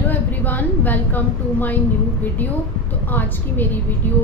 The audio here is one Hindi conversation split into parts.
Hello everyone, welcome to my new video. तो आज की मेरी वीडियो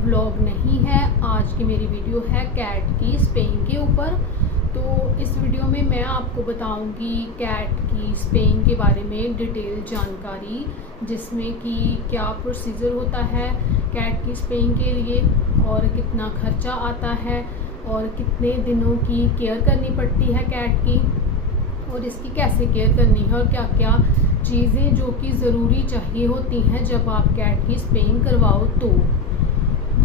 व्लॉग नहीं है, आज की मेरी वीडियो है कैट की स्पेइंग के ऊपर। तो इस वीडियो में मैं आपको बताऊंगी कैट की स्पेइंग के बारे में डिटेल जानकारी, जिसमें कि क्या प्रोसीजर होता है कैट की स्पेइंग के लिए और कितना खर्चा आता है और कितने दिनों की केयर करनी पड़ती है कैट की और इसकी कैसे केयर करनी है और क्या क्या चीज़ें जो कि ज़रूरी चाहिए होती हैं जब आप कैट की स्पेइंग करवाओ। तो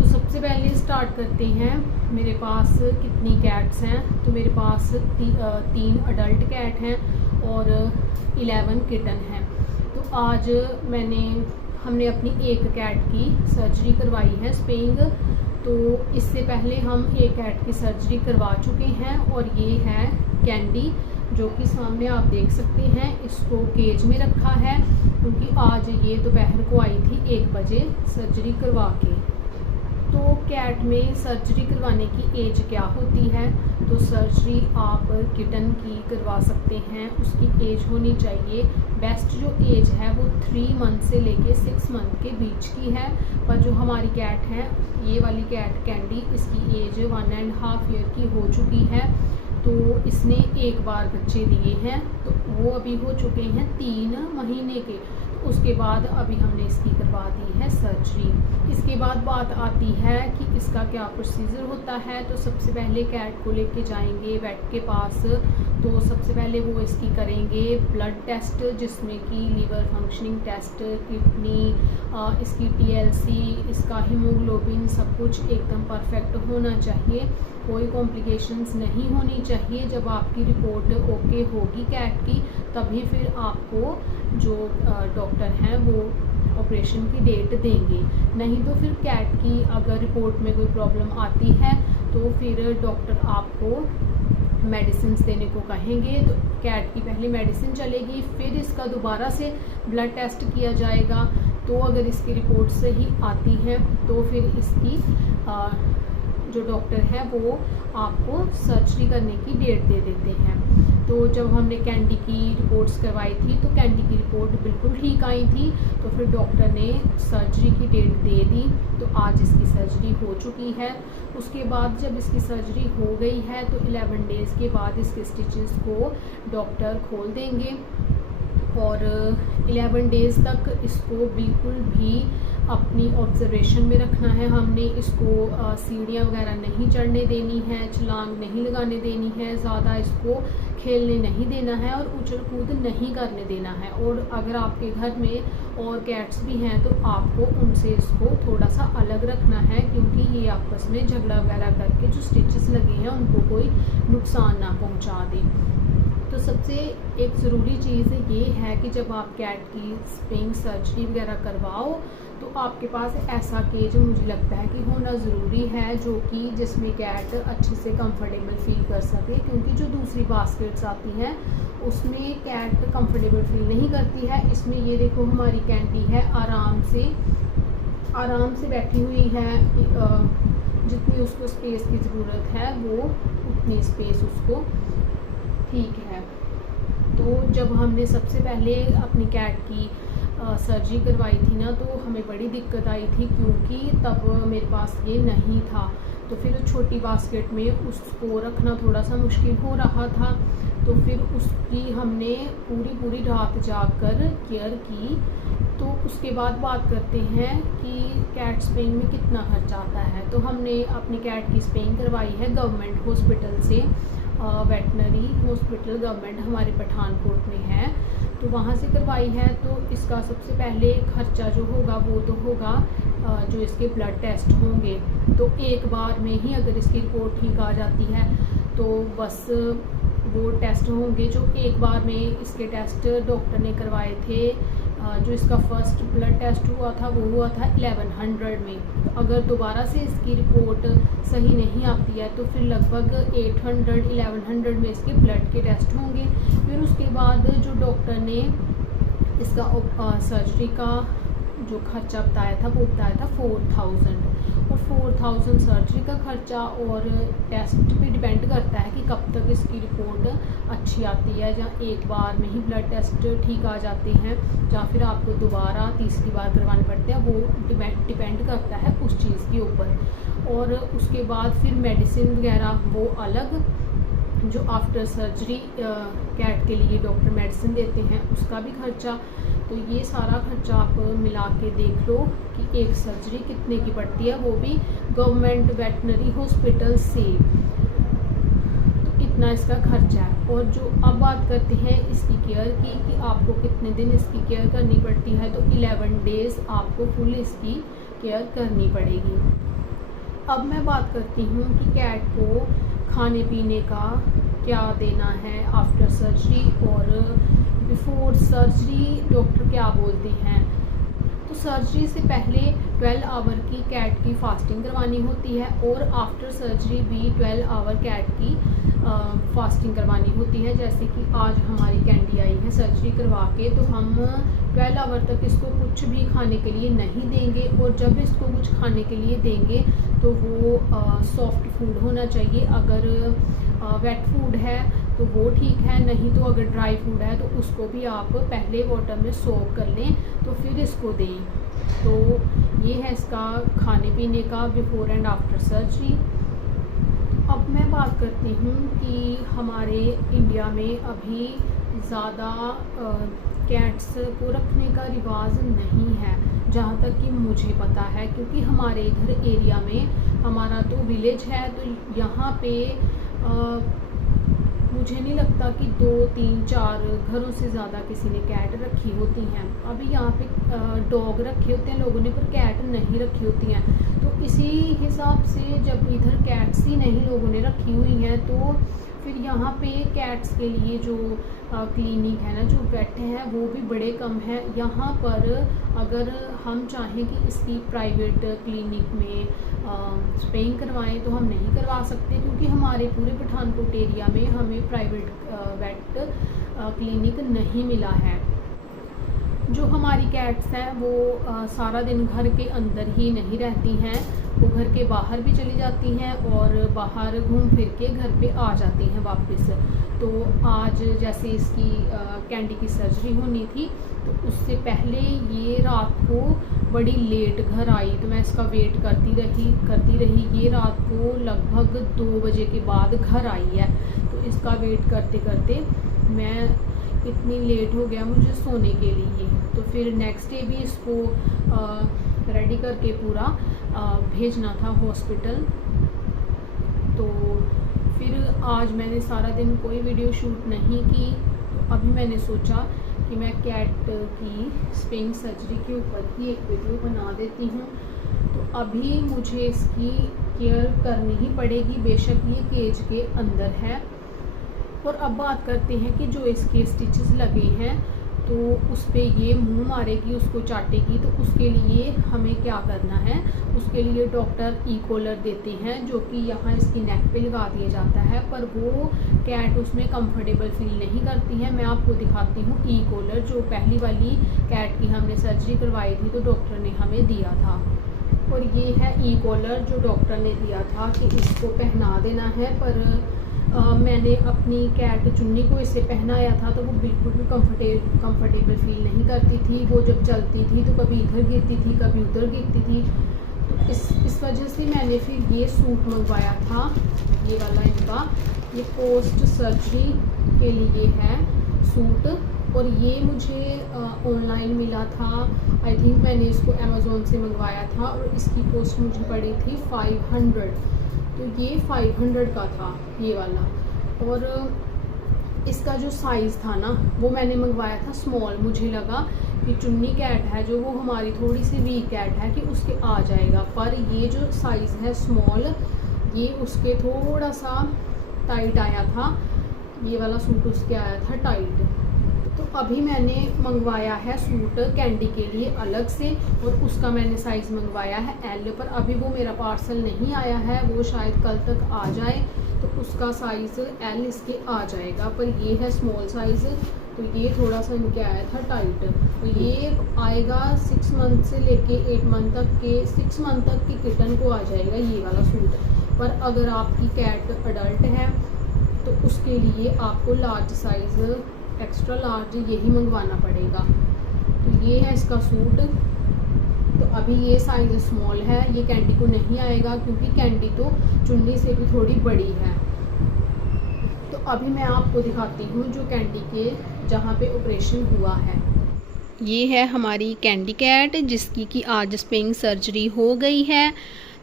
सबसे पहले स्टार्ट करते हैं, मेरे पास कितनी कैट्स हैं। तो मेरे पास 3 अडल्ट कैट हैं और 11 किटन हैं। तो आज हमने अपनी एक कैट की सर्जरी करवाई है स्पेइंग। तो इससे पहले हम एक कैट की सर्जरी करवा चुके हैं और ये है कैंडी, जो कि सामने आप देख सकते हैं। इसको केज में रखा है क्योंकि आज ये दोपहर को आई थी 1 बजे सर्जरी करवा के। तो कैट में सर्जरी करवाने की एज क्या होती है? तो सर्जरी आप किटन की करवा सकते हैं, उसकी एज होनी चाहिए, बेस्ट जो एज है वो 3 मंथ से लेके 6 मंथ के बीच की है। पर जो हमारी कैट है, ये वाली कैट कैंडी, इसकी एज 1.5 ईयर की हो चुकी है। तो इसने एक बार बच्चे दिए हैं, तो वो अभी हो चुके हैं 3 महीने के। तो उसके बाद अभी हमने इसकी करवा दी है सर्जरी। इसके बाद बात आती है कि इसका क्या प्रोसीजर होता है। तो सबसे पहले कैट को लेके जाएंगे वेट के पास। तो सबसे पहले वो इसकी करेंगे ब्लड टेस्ट, जिसमें कि लीवर फंक्शनिंग टेस्ट, किडनी, इसकी TLC, इसका हीमोग्लोबिन, सब कुछ एकदम परफेक्ट होना चाहिए, कोई कॉम्प्लिकेशंस नहीं होनी चाहिए। जब आपकी रिपोर्ट ओके होगी कैट की, तभी फिर आपको जो डॉक्टर हैं वो ऑपरेशन की डेट देंगे। नहीं तो फिर कैट की अगर रिपोर्ट में कोई प्रॉब्लम आती है तो फिर डॉक्टर आपको मेडिसिन देने को कहेंगे। तो कैट की पहले मेडिसिन चलेगी, फिर इसका दोबारा से ब्लड टेस्ट किया जाएगा। तो अगर इसकी रिपोर्ट सही आती है तो फिर इसकी जो डॉक्टर है वो आपको सर्जरी करने की डेट दे देते हैं। तो जब हमने कैंडी की रिपोर्ट्स करवाई थी तो कैंडी की रिपोर्ट बिल्कुल ठीक आई थी। तो फिर डॉक्टर ने सर्जरी की डेट दे दी। तो आज इसकी सर्जरी हो चुकी है। उसके बाद जब इसकी सर्जरी हो गई है तो 11 डेज़ के बाद इसके स्टिचेस को डॉक्टर खोल देंगे और 11 डेज़ तक इसको बिल्कुल भी अपनी ऑब्जर्वेशन में रखना है। हमने इसको सीढ़ियाँ वगैरह नहीं चढ़ने देनी है, छलांग नहीं लगाने देनी है, ज़्यादा इसको खेलने नहीं देना है और उछल कूद नहीं करने देना है। और अगर आपके घर में और कैट्स भी हैं तो आपको उनसे इसको थोड़ा सा अलग रखना है, क्योंकि ये आपस में झगड़ा वगैरह करके जो स्टिचेस लगे हैं उनको कोई नुकसान ना पहुँचा दे। तो सबसे एक ज़रूरी चीज़ ये है कि जब आप कैट की स्पेइंग सर्जरी वगैरह करवाओ तो आपके पास ऐसा केज मुझे लगता है कि होना ज़रूरी है, जो कि जिसमें कैट अच्छे से कंफर्टेबल फील कर सके। क्योंकि जो दूसरी बास्केट्स आती हैं उसमें कैट कंफर्टेबल फील नहीं करती है। इसमें ये देखो हमारी कैंडी है, आराम से बैठी हुई है। जितनी उसको स्पेस की ज़रूरत है वो उतनी स्पेस उसको ठीक है। तो जब हमने सबसे पहले अपनी कैट की सर्जरी करवाई थी ना, तो हमें बड़ी दिक्कत आई थी, क्योंकि तब मेरे पास ये नहीं था। तो फिर छोटी बास्केट में उसको रखना थोड़ा सा मुश्किल हो रहा था। तो फिर उसकी हमने पूरी रात जाकर केयर की। तो उसके बाद बात करते हैं कि कैट स्पेइंग में कितना खर्चा आता है। तो हमने अपनी कैट की स्पेइंग करवाई है गवर्नमेंट हॉस्पिटल से, वेटनरी हॉस्पिटल गवर्नमेंट हमारे पठानकोट में है, तो वहाँ से करवाई है। तो इसका सबसे पहले खर्चा जो होगा वो तो होगा जो इसके ब्लड टेस्ट होंगे। तो एक बार में ही अगर इसकी रिपोर्ट ठीक आ जाती है तो बस वो टेस्ट होंगे। जो एक बार में इसके टेस्ट डॉक्टर ने करवाए थे, जो इसका फर्स्ट ब्लड टेस्ट हुआ था वो हुआ था 1100 में। तो अगर दोबारा से इसकी रिपोर्ट सही नहीं आती है तो फिर लगभग 1100 में इसके ब्लड के टेस्ट होंगे। फिर उसके बाद जो डॉक्टर ने इसका सर्जरी का जो खर्चा बताया था वो बताया था 4000, और 4000 सर्जरी का खर्चा, और टेस्ट पे डिपेंड करता है कि कब तक इसकी रिपोर्ट अच्छी आती है, जहाँ एक बार में ही ब्लड टेस्ट ठीक आ जाते हैं या फिर आपको दोबारा तीसरी बार करवाने पड़ते हैं, वो डिपेंड करता है उस चीज़ के ऊपर। और उसके बाद फिर मेडिसिन वगैरह वो अलग, जो आफ्टर सर्जरी कैट के लिए डॉक्टर मेडिसिन देते हैं उसका भी खर्चा। तो ये सारा खर्चा आप मिला के देख लो कि एक सर्जरी कितने की पड़ती है, वो भी गवर्नमेंट वेटनरी हॉस्पिटल से। तो इतना इसका खर्चा है। और जो अब बात करते हैं इसकी केयर की कि आपको कितने दिन इसकी केयर करनी पड़ती है, तो 11 डेज़ आपको फुल इसकी केयर करनी पड़ेगी। अब मैं बात करती हूँ कि कैट को खाने पीने का क्या देना है आफ्टर सर्जरी और बिफोर सर्जरी डॉक्टर क्या बोलते हैं। तो सर्जरी से पहले 12 आवर की कैट की फास्टिंग करवानी होती है, और आफ्टर सर्जरी भी 12 आवर कैट की फास्टिंग करवानी होती है। जैसे कि आज हमारी कैंडी आई है सर्जरी करवा के, तो हम 12 आवर तक इसको कुछ भी खाने के लिए नहीं देंगे, और जब इसको कुछ खाने के लिए देंगे तो वो सॉफ्ट फूड होना चाहिए। अगर वेट फूड है तो वो ठीक है, नहीं तो अगर ड्राई फूड है तो उसको भी आप पहले वाटर में सोक कर लें तो फिर इसको दें। तो ये है इसका खाने पीने का बिफोर एंड आफ्टर सर्जरी। अब मैं बात करती हूँ कि हमारे इंडिया में अभी ज़्यादा कैट्स को रखने का रिवाज नहीं है, जहाँ तक कि मुझे पता है, क्योंकि हमारे इधर एरिया में, हमारा तो विलेज है, तो यहाँ पे मुझे नहीं लगता कि 2, 3, 4 घरों से ज़्यादा किसी ने कैट रखी होती हैं। अभी यहाँ पे डॉग रखे होते हैं लोगों ने, पर कैट नहीं रखी होती हैं। तो इसी हिसाब से जब इधर कैट्स ही नहीं लोगों ने रखी हुई हैं, तो फिर यहाँ पे कैट्स के लिए जो क्लिनिक है ना, जो वेट हैं, वो भी बड़े कम हैं। यहाँ पर अगर हम चाहें कि इसकी प्राइवेट क्लिनिक में स्पेइंग करवाएं तो हम नहीं करवा सकते, क्योंकि हमारे पूरे पठानकोट एरिया में हमें प्राइवेट वेट क्लिनिक नहीं मिला है। जो हमारी कैट्स हैं वो सारा दिन घर के अंदर ही नहीं रहती हैं, वो घर के बाहर भी चली जाती हैं और बाहर घूम फिर के घर पे आ जाती हैं वापस। तो आज जैसे इसकी कैंडी की सर्जरी होनी थी, तो उससे पहले ये रात को बड़ी लेट घर आई, तो मैं इसका वेट करती रही। ये रात को लगभग 2 बजे के बाद घर आई है, तो इसका वेट करते करते मैं इतनी लेट हो गया मुझे सोने के लिए। तो फिर नेक्स्ट डे भी इसको रेडी करके पूरा भेजना था हॉस्पिटल। तो फिर आज मैंने सारा दिन कोई वीडियो शूट नहीं की, तो अभी मैंने सोचा कि मैं कैट की स्पेइंग सर्जरी के ऊपर ही एक वीडियो बना देती हूँ। तो अभी मुझे इसकी केयर करनी ही पड़ेगी, बेशक ये केज के अंदर है। और अब बात करते हैं कि जो इसके स्टिचेस लगे हैं, तो उस पर ये मुंह मारेगी, उसको चाटेगी, तो उसके लिए हमें क्या करना है। उसके लिए डॉक्टर ई कॉलर देते हैं, जो कि यहाँ इसकी नेक पे लगा दिया जाता है, पर वो कैट उसमें कंफर्टेबल फील नहीं करती है। मैं आपको दिखाती हूँ ई कॉलर, जो पहली वाली कैट की हमने सर्जरी करवाई थी तो डॉक्टर ने हमें दिया था। और ये है ई कॉलर जो डॉक्टर ने दिया था कि इसको पहना देना है, पर मैंने अपनी कैट चुन्नी को इसे पहनाया था तो वो बिल्कुल भी कंफर्टेबल फील नहीं करती थी। वो जब चलती थी तो कभी इधर गिरती थी, कभी उधर गिरती थी। तो इस वजह से मैंने फिर ये सूट मंगवाया था, ये वाला इनका, ये पोस्ट सर्जरी के लिए है सूट। और ये मुझे ऑनलाइन मिला था, आई थिंक मैंने इसको अमेज़ोन से मंगवाया था, और इसकी कॉस्ट मुझे पड़ी थी 500। तो ये 500 का था ये वाला। और इसका जो साइज़ था ना, वो मैंने मंगवाया था स्मॉल। मुझे लगा कि चुन्नी कैट है जो, वो हमारी थोड़ी सी वीक कैट है, कि उसके आ जाएगा, पर ये जो साइज़ है स्मॉल, ये उसके थोड़ा सा टाइट आया था। ये वाला सूट उसके आया था टाइट। तो अभी मैंने मंगवाया है सूट कैंडी के लिए अलग से, और उसका मैंने साइज़ मंगवाया है L, पर अभी वो मेरा पार्सल नहीं आया है, वो शायद कल तक आ जाए, तो उसका साइज़ L इसके आ जाएगा। पर ये है स्मॉल साइज़, तो ये थोड़ा सा इनके आया था टाइट। तो ये आएगा 6 मंथ से लेके 8 मंथ तक के 6 मंथ तक की किटन को आ जाएगा ये वाला सूट। पर अगर आपकी कैट अडल्ट है तो उसके लिए आपको लार्ज साइज़, एक्स्ट्रा लार्ज यही मंगवाना पड़ेगा। तो ये है इसका सूट। तो अभी ये साइज़ स्मॉल है, ये कैंडी को नहीं आएगा क्योंकि कैंडी तो चुन्नी से भी थोड़ी बड़ी है। तो अभी मैं आपको दिखाती हूँ जो कैंडी के जहाँ पे ऑपरेशन हुआ है। ये है हमारी कैंडी कैट जिसकी कि आज स्पेइंग सर्जरी हो गई है।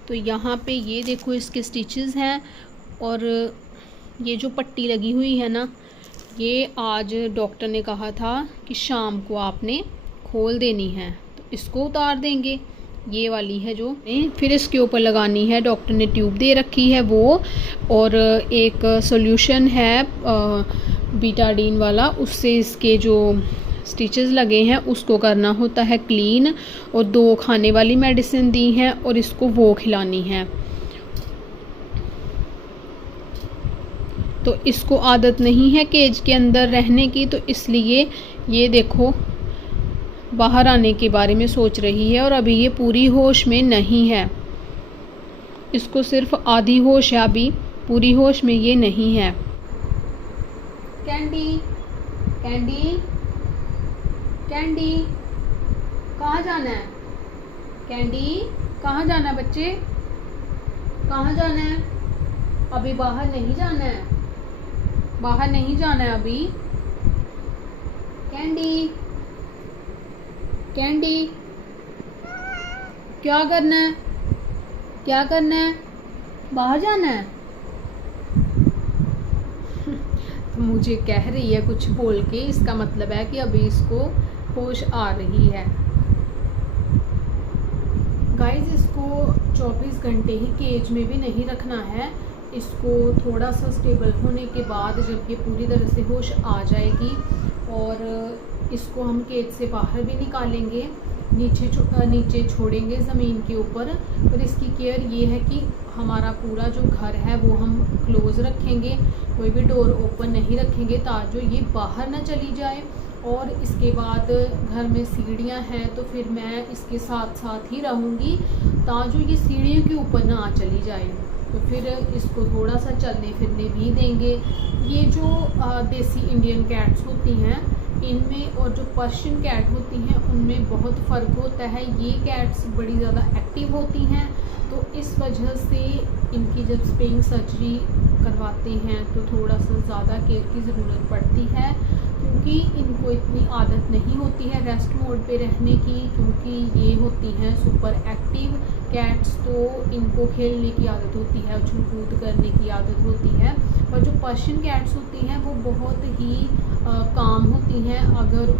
तो यहाँ पे ये देखो इसके स्टिचेस हैं और ये जो पट्टी लगी हुई है ना, ये आज डॉक्टर ने कहा था कि शाम को आपने खोल देनी है, तो इसको उतार देंगे। ये वाली है जो फिर इसके ऊपर लगानी है, डॉक्टर ने ट्यूब दे रखी है वो, और एक सॉल्यूशन है बीटाडीन वाला, उससे इसके जो स्टिचेस लगे हैं उसको करना होता है क्लीन, और 2 खाने वाली मेडिसिन दी हैं और इसको वो खिलानी है। तो इसको आदत नहीं है केज के अंदर रहने की, तो इसलिए ये देखो बाहर आने के बारे में सोच रही है और अभी ये पूरी होश में नहीं है, इसको सिर्फ आधी होश है, अभी पूरी होश में ये नहीं है। कैंडी कैंडी कैंडी कहाँ जाना है? कैंडी कहाँ जाना है बच्चे? कहाँ जाना है? अभी बाहर नहीं जाना है, बाहर नहीं जाना है अभी। कैंडी कैंडी क्या करना है? क्या करना है? बाहर जाना है? तो मुझे कह रही है कुछ बोल के, इसका मतलब है कि अभी इसको होश आ रही है। गाइस इसको 24 घंटे ही केज में भी नहीं रखना है, इसको थोड़ा सा स्टेबल होने के बाद जब ये पूरी तरह से होश आ जाएगी और इसको हम केज से बाहर भी निकालेंगे, नीचे छोड़ेंगे ज़मीन के ऊपर। पर इसकी केयर ये है कि हमारा पूरा जो घर है वो हम क्लोज़ रखेंगे, कोई भी डोर ओपन नहीं रखेंगे ताकि ये बाहर ना चली जाए। और इसके बाद घर में सीढ़ियाँ हैं तो फिर मैं इसके साथ साथ ही रहूँगी ताकि ये सीढ़ियों के ऊपर ना चली जाए। तो फिर इसको थोड़ा सा चलने फिरने भी देंगे। ये जो देसी इंडियन कैट्स होती हैं इनमें और जो पर्शियन कैट होती हैं उनमें बहुत फ़र्क होता है। ये कैट्स बड़ी ज़्यादा एक्टिव होती हैं, तो इस वजह से इनकी जब स्पेइंग सर्जरी करवाते हैं तो थोड़ा सा ज़्यादा केयर की ज़रूरत पड़ती है, क्योंकि इनको इतनी आदत नहीं होती है रेस्ट मोड पे रहने की, क्योंकि ये होती हैं सुपर एक्टिव कैट्स, तो इनको खेलने की आदत होती है, उछल कूद करने की आदत होती है। और जो पर्शियन कैट्स होती हैं वो बहुत ही काम होती हैं। अगर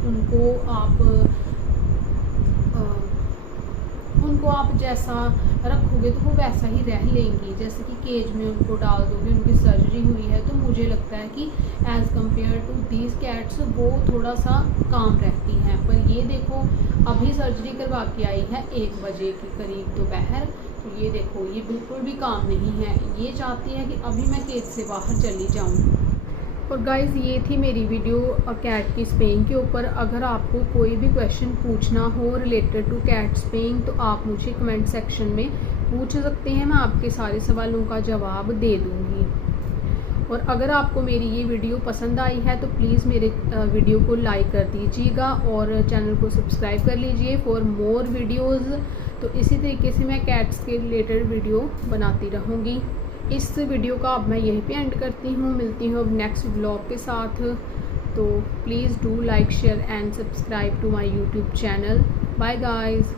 उनको आप जैसा रखोगे तो वो वैसा ही रह लेंगी, जैसे कि केज में उनको डाल दोगे। उनकी सर्जरी हुई है तो मुझे लगता है कि as compare to these cats वो थोड़ा सा काम रहती हैं। पर ये देखो अभी सर्जरी करवा के आई है 1 बजे के करीब दोपहर, तो ये देखो ये बिल्कुल भी काम नहीं है, ये चाहती है कि अभी मैं केज से बाहर चली जाऊँ। और गाइज़ ये थी मेरी वीडियो कैट की स्पेइंग के ऊपर। अगर आपको कोई भी क्वेश्चन पूछना हो रिलेटेड टू कैट स्पेइंग तो आप मुझे कमेंट सेक्शन में पूछ सकते हैं, मैं आपके सारे सवालों का जवाब दे दूँगी। और अगर आपको मेरी ये वीडियो पसंद आई है तो प्लीज़ मेरे वीडियो को लाइक कर दीजिएगा और चैनल को सब्सक्राइब कर लीजिए फॉर मोर वीडियोज़। तो इसी तरीके से मैं कैट्स के रिलेटेड वीडियो बनाती रहूँगी। इस वीडियो का अब मैं यहीं पे एंड करती हूँ, मिलती हूँ अब नेक्स्ट व्लॉग के साथ। तो please do like share and subscribe to my YouTube channel. Bye guys.